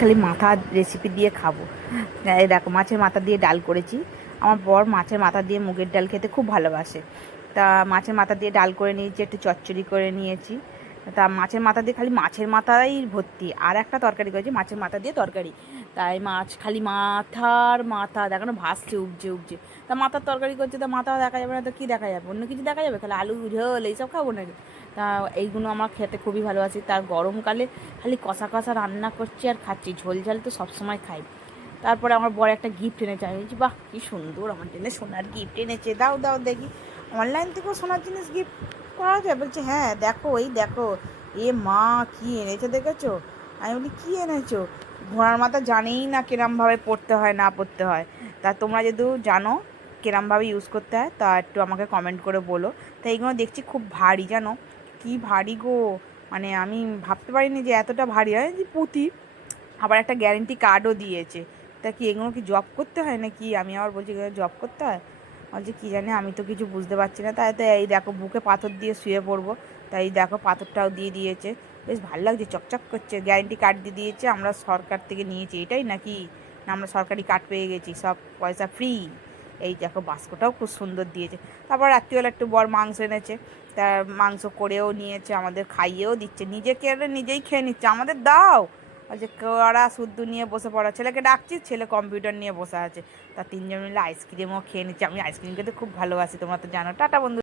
খালি মাথা রেসিপি দিয়ে খাবো। এই দেখো মাছের মাথা দিয়ে ডাল করেছি। আমার বর মাছের মাথা দিয়ে মুগের ডাল খেতে খুব ভালোবাসে। তা মাছের মাথা দিয়ে ডাল করে নিয়েছি, একটু চচ্চড়ি করে নিয়েছি। তা মাছের মাথা দিয়ে খালি মাছের মাথাই ভর্তি, আর একটা তরকারি করেছি মাছের মাথা দিয়ে তরকারি। তাই মাছ খালি মাথার মাথা দেখানো ভাসছে উপজে উপজে। তা মাথার তরকারি করছে, তা মাথা দেখা যাবে না তো কী দেখা যাবে? অন্য কিছু দেখা যাবে? খালি আলু ঝোল এইসব খাবো নাকি? তা এইগুলো আমার খেতে খুবই ভালোবাসি। তার গরমকালে খালি কষা কষা রান্না করছি আর খাচ্ছি, ঝোল ঝাল তো সবসময় খাই। তারপরে আমার বড় একটা গিফট এনেছে, আমি বলছি বাহ কী সুন্দর, আমার জন্য সোনার গিফট এনেছে, দাও দাও দেখি। অনলাইন থেকেও সোনার জিনিস গিফট পাওয়া যায়? বলছে হ্যাঁ দেখো, এই দেখো। এ মা কী এনেছে দেখেছো? আমি বলি কী এনেছো? ঘোড়ার মাথা জানেই না কিরমভাবে পড়তে হয় না পড়তে হয়। তা তোমরা যদি জানো কিরমভাবে ইউজ করতে হয় তা একটু আমাকে কমেন্ট করে বলো। তা এইগুলো দেখছি খুব ভারী, জানো কি ভারী গো, মানে আমি ভাবতে পারিনি যে এতটা ভারী হয়। যে পুঁতি, আবার একটা গ্যারেন্টি কার্ডও দিয়েছে। তা কি এগুলো কি জব করতে হয় নাকি? আমি আবার বলছি জব করতে হয়। বলছে কী জানি, আমি তো কিছু বুঝতে পারছি না। তাই তো এই দেখো বুকে পাথর দিয়ে শুয়ে পড়বো। তাই দেখো পাথরটাও দিয়ে দিয়েছে, বেশ ভালো লাগছে, চকচক করছে। গ্যারেন্টি কার্ড দিয়ে দিয়েছে, আমরা সরকার থেকে নিয়েছি এটাই নাকি? না আমরা সরকারি কার্ড পেয়ে গেছি, সব পয়সা ফ্রি। এই দেখো বাস্কটাও খুব সুন্দর দিয়েছে। তারপর রাত্রিবেলা একটু বর মাংস এনেছে, তা মাংস করেও নিয়েছে, আমাদের খাইয়েও দিচ্ছে, নিজে কেড়ে নিজেই খেয়ে নিচ্ছে, আমাদের দাও। যে কড়া শুদ্ধ নিয়ে বসে পড়া, ছেলেকে ডাকছি, ছেলে কম্পিউটার নিয়ে বসে আছে। তা তিনজন মিলে আইসক্রিমও খেয়ে নিচ্ছে। আমি আইসক্রিম খেতে খুব ভালোবাসি, তোমরা তো জানো। টাটা বন্ধু।